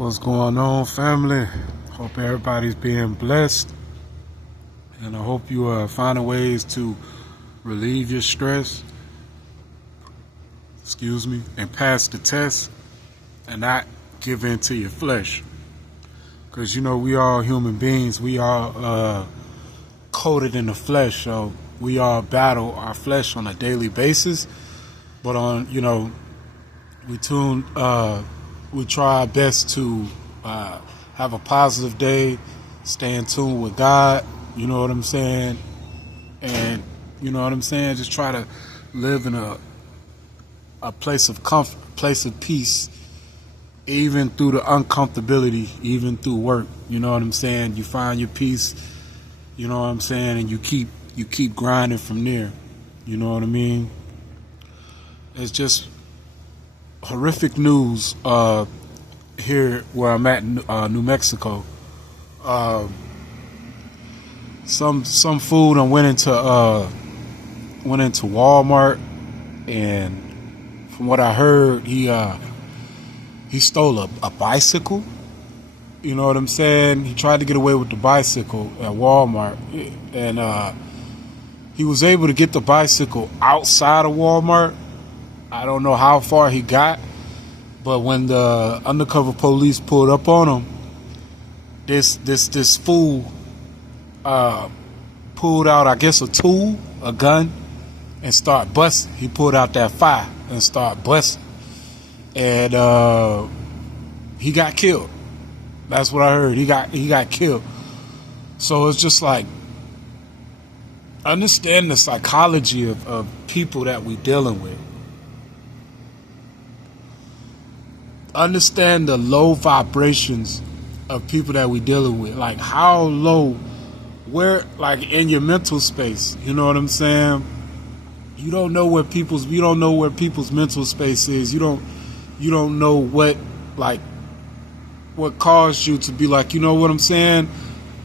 What's going on, family? Hope everybody's being blessed, and I hope you are finding ways to relieve your stress, and pass the test, and not give in to your flesh. Because we all human beings, we all coated in the flesh, so we all battle our flesh on a daily basis. But we try our best to have a positive day, stay in tune with God, you know what I'm saying? And, just try to live in a place of comfort, place of peace, even through the uncomfortability, even through work, you know what I'm saying? You find your peace, you know what I'm saying? And you keep grinding from there, you know what I mean? It's just horrific news here where I'm at, New Mexico. Some fool done went into Walmart, and from what I heard, he stole a bicycle. You know what I'm saying? He tried to get away with the bicycle at Walmart, and he was able to get the bicycle outside of Walmart. I don't know how far he got, but when the undercover police pulled up on him, this fool pulled out, I guess, a gun, and started busting. He pulled out that fire and started busting, and he got killed. That's what I heard. He got killed. So it's just like, understand the psychology of people that we dealing with. Understand the low vibrations of people that we dealing with. Like how low, where, like in your mental space. You know what I'm saying? You don't know where people's mental space is. You don't know what caused you to be like, you know what I'm saying?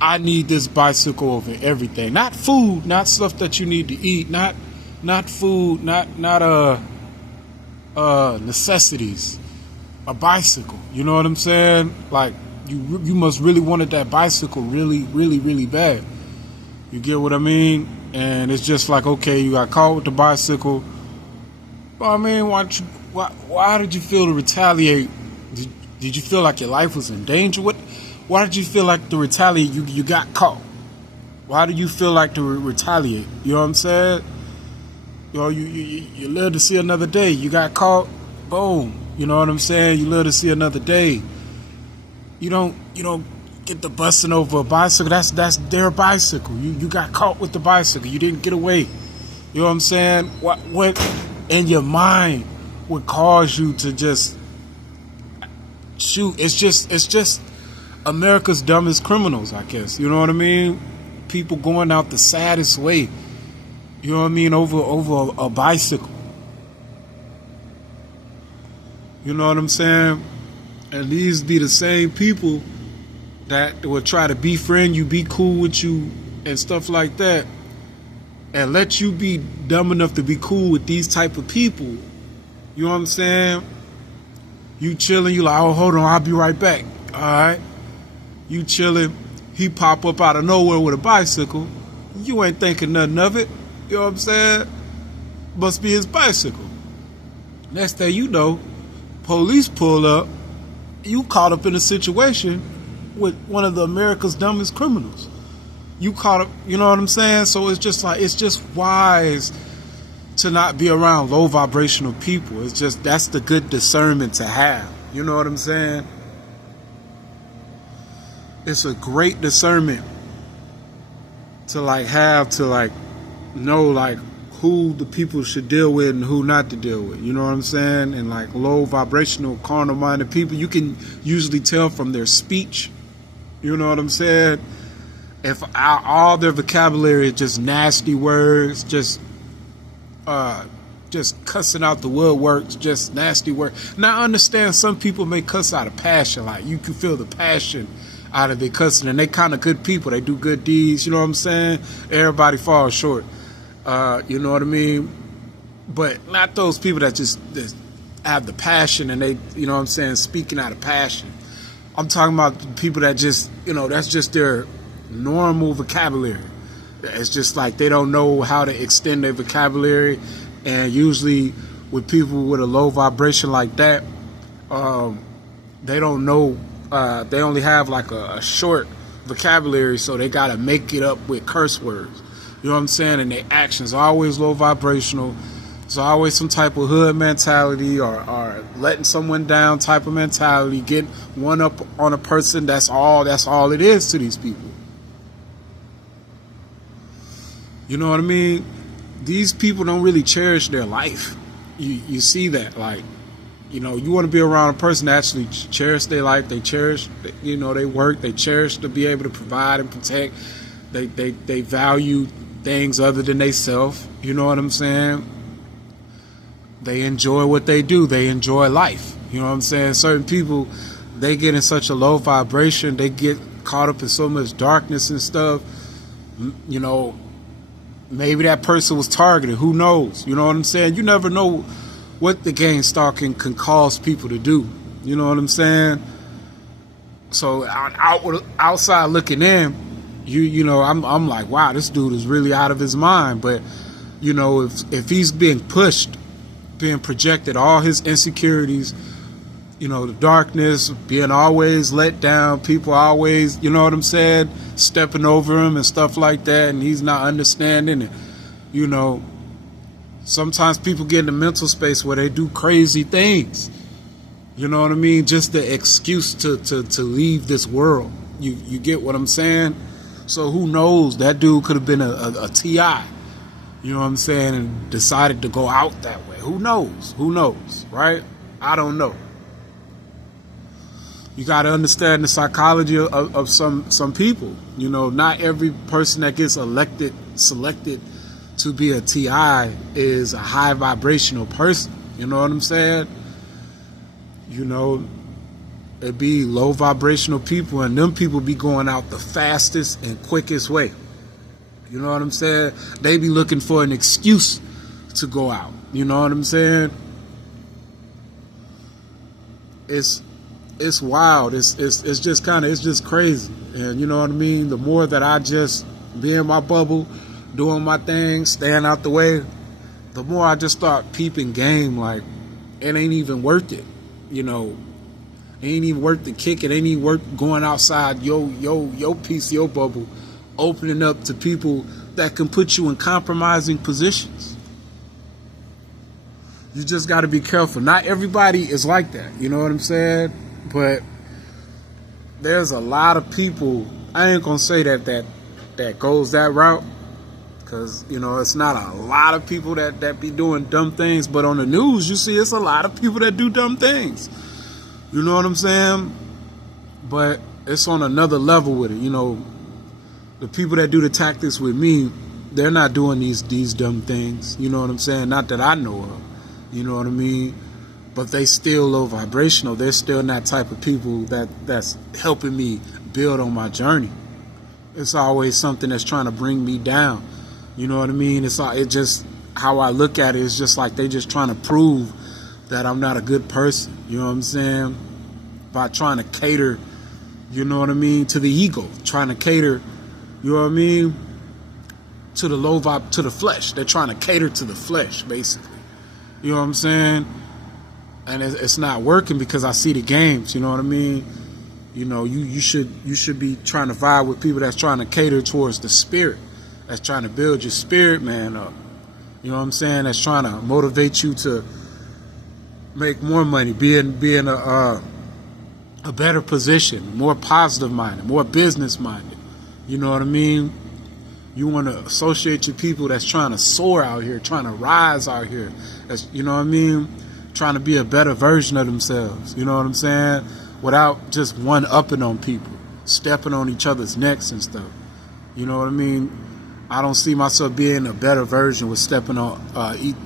I need this bicycle over everything. Not food, not stuff that you need to eat, not food, not necessities. A bicycle, you know what I'm saying? Like you must really wanted that bicycle really, really, really bad. You get what I mean? And it's just like, okay, you got caught with the bicycle. Well, I mean, why did you feel to retaliate? Did you feel like your life was in danger? Why did you feel like to retaliate? You got caught. Why do you feel like to retaliate? You know what I'm saying? You live to see another day. You got caught. Boom. You know what I'm saying? You live to see another day. You don't get the busting over a bicycle. That's their bicycle. You got caught with the bicycle. You didn't get away. You know what I'm saying? What in your mind would cause you to just shoot? It's just America's dumbest criminals, I guess. You know what I mean? People going out the saddest way. You know what I mean? Over a bicycle. You know what I'm saying? And these be the same people that will try to befriend you, be cool with you, and stuff like that, and let you be dumb enough to be cool with these type of people. You know what I'm saying? You chilling, you like, oh, hold on, I'll be right back. All right? You chilling, he pop up out of nowhere with a bicycle. You ain't thinking nothing of it. You know what I'm saying? Must be his bicycle. Next thing you know, police pull up, you caught up in a situation with one of America's dumbest criminals. You caught up, you know what I'm saying? So it's just wise to not be around low vibrational people. That's the good discernment to have. You know what I'm saying? It's a great discernment to have to know who the people should deal with and who not to deal with. You know what I'm saying? And low vibrational, carnal minded people, you can usually tell from their speech. You know what I'm saying? If all their vocabulary is just nasty words, just cussing out the woodworks, just nasty words. Now I understand some people may cuss out of passion, like you can feel the passion out of their cussing, and they kind of good people. They do good deeds. You know what I'm saying? Everybody falls short. You know what I mean? But not those people that just have the passion and they, you know what I'm saying, speaking out of passion. I'm talking about people that just, that's just their normal vocabulary. It's just like they don't know how to extend their vocabulary. And usually with people with a low vibration like that, they don't know, they only have like a short vocabulary, so they got to make it up with curse words. You know what I'm saying? And their actions are always low vibrational. It's always some type of hood mentality or letting someone down type of mentality, getting one up on a person. That's all it is to these people. You know what I mean? These people don't really cherish their life. You see that, like, you want to be around a person that actually cherish their life. They cherish, they work. They cherish to be able to provide and protect. They value things other than they self. You know what I'm saying? They enjoy what they do. They enjoy life. You know what I'm saying? Certain people, they get in such a low vibration. They get caught up in so much darkness and stuff. Maybe that person was targeted. Who knows? You know what I'm saying? You never know what the gang stalking can cause people to do. You know what I'm saying? So outside looking in, I'm like, wow, this dude is really out of his mind. But if he's being pushed, being projected, all his insecurities, the darkness, being always let down, people always, you know what I'm saying, stepping over him and stuff like that, and he's not understanding it. Sometimes people get in a mental space where they do crazy things. You know what I mean? Just the excuse to leave this world. You get what I'm saying? So who knows? That dude could have been a T.I., you know what I'm saying, and decided to go out that way. Who knows? Who knows, right? I don't know. You got to understand the psychology of some people. Not every person that gets selected to be a T.I. is a high vibrational person. You know what I'm saying? It be low vibrational people, and them people be going out the fastest and quickest way. You know what I'm saying? They be looking for an excuse to go out. You know what I'm saying? It's wild. It's just crazy. And you know what I mean? The more that I just be in my bubble, doing my thing, staying out the way, the more I just start peeping game. Like, it ain't even worth it. It ain't even worth the kick. It ain't even worth going outside your piece, your bubble, opening up to people that can put you in compromising positions. You just got to be careful. Not everybody is like that. You know what I'm saying? But there's a lot of people. I ain't gonna say that goes that route, because it's not a lot of people that be doing dumb things. But on the news, you see it's a lot of people that do dumb things. You know what I'm saying? But it's on another level with it. The people that do the tactics with me, they're not doing these dumb things. You know what I'm saying? Not that I know of. You know what I mean? But they still low vibrational. They're still that type of people that's helping me build on my journey. It's always something that's trying to bring me down. You know what I mean? It just, how I look at it is just like they just trying to prove that I'm not a good person. You know what I'm saying? By trying to cater, you know what I mean, to the ego. Trying to cater, you know what I mean, to the low vibe, to the flesh. They're trying to cater to the flesh, basically. You know what I'm saying? And it's not working because I see the games. You know what I mean? You should be trying to vibe with people that's trying to cater towards the spirit, that's trying to build your spirit man up. You know what I'm saying? That's trying to motivate you to make more money, be in a better position, more positive minded, more business minded. You know what I mean? You want to associate your people that's trying to soar out here, trying to rise out here. That's, you know what I mean? Trying to be a better version of themselves. You know what I'm saying? Without just one-upping on people, stepping on each other's necks and stuff. You know what I mean? I don't see myself being a better version with stepping on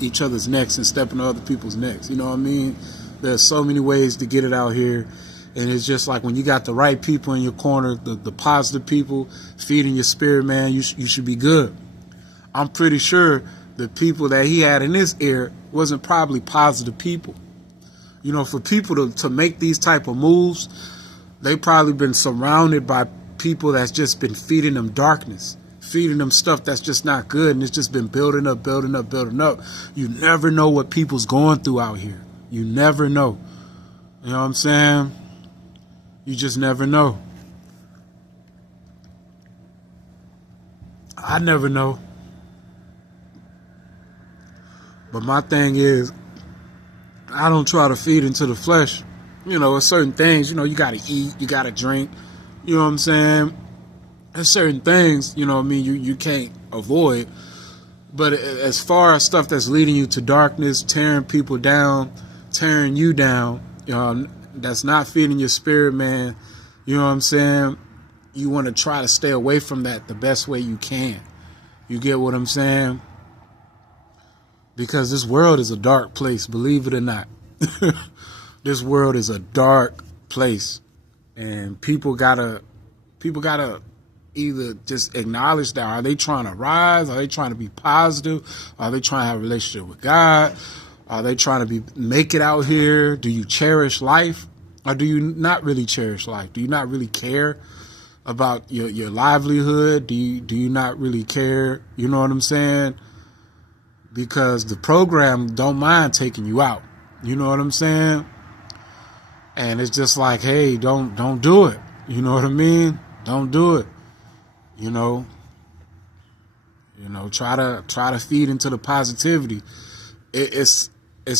each other's necks and stepping on other people's necks. You know what I mean? There's so many ways to get it out here. And it's just like when you got the right people in your corner, the positive people feeding your spirit, man, you should be good. I'm pretty sure the people that he had in his ear wasn't probably positive people. For people to make these type of moves, They probably been surrounded by people that's just been feeding them darkness, feeding them stuff that's just not good, and it's just been building up, building up, building up. You never know what people's going through out here. You never know. You know what I'm saying? You just never know. I never know. But my thing is, I don't try to feed into the flesh. You know, there's certain things, you know, you got to eat, you got to drink. You know what I'm saying? There's certain things, you know what I mean, you can't avoid. But as far as stuff that's leading you to darkness, tearing people down, tearing you down, that's not feeding your spirit, man. You know what I'm saying? You want to try to stay away from that the best way you can. You get what I'm saying? Because this world is a dark place, believe it or not. This world is a dark place. And people gotta either just acknowledge that. Are they trying to rise? Are they trying to be positive? Are they trying to have a relationship with God? Are they trying to make it out here? Do you cherish life? Or do you not really cherish life? Do you not really care about your livelihood? Do you not really care? You know what I'm saying? Because the program don't mind taking you out. You know what I'm saying? And it's just like, hey, don't do it. You know what I mean? Don't do it. You know, try to feed into the positivity. It's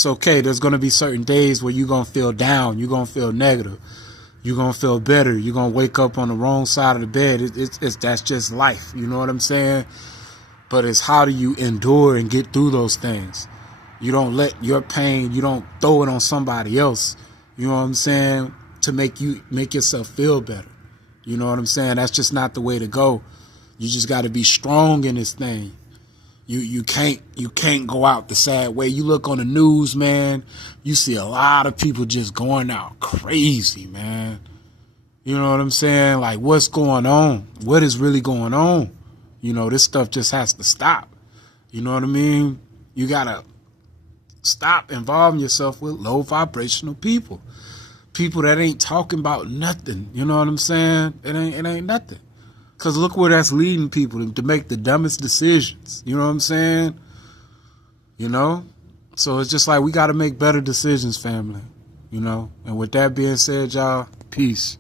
okay. There's gonna be certain days where you're gonna feel down. You're gonna feel negative. You're gonna feel bitter. You're gonna wake up on the wrong side of the bed. That's just life. You know what I'm saying? But it's how do you endure and get through those things? You don't let your pain, you don't throw it on somebody else. You know what I'm saying? To make yourself feel better. You know what I'm saying? That's just not the way to go. You just got to be strong in this thing. You can't go out the sad way. You look on the news, man, you see a lot of people just going out crazy, man. You know what I'm saying? Like, what's going on? What is really going on? You know, this stuff just has to stop. You know what I mean? You got to stop involving yourself with low vibrational people. People that ain't talking about nothing. You know what I'm saying? It ain't nothing. Because look where that's leading people to make the dumbest decisions. You know what I'm saying? You know? So it's just like we got to make better decisions, family. You know? And with that being said, y'all, peace.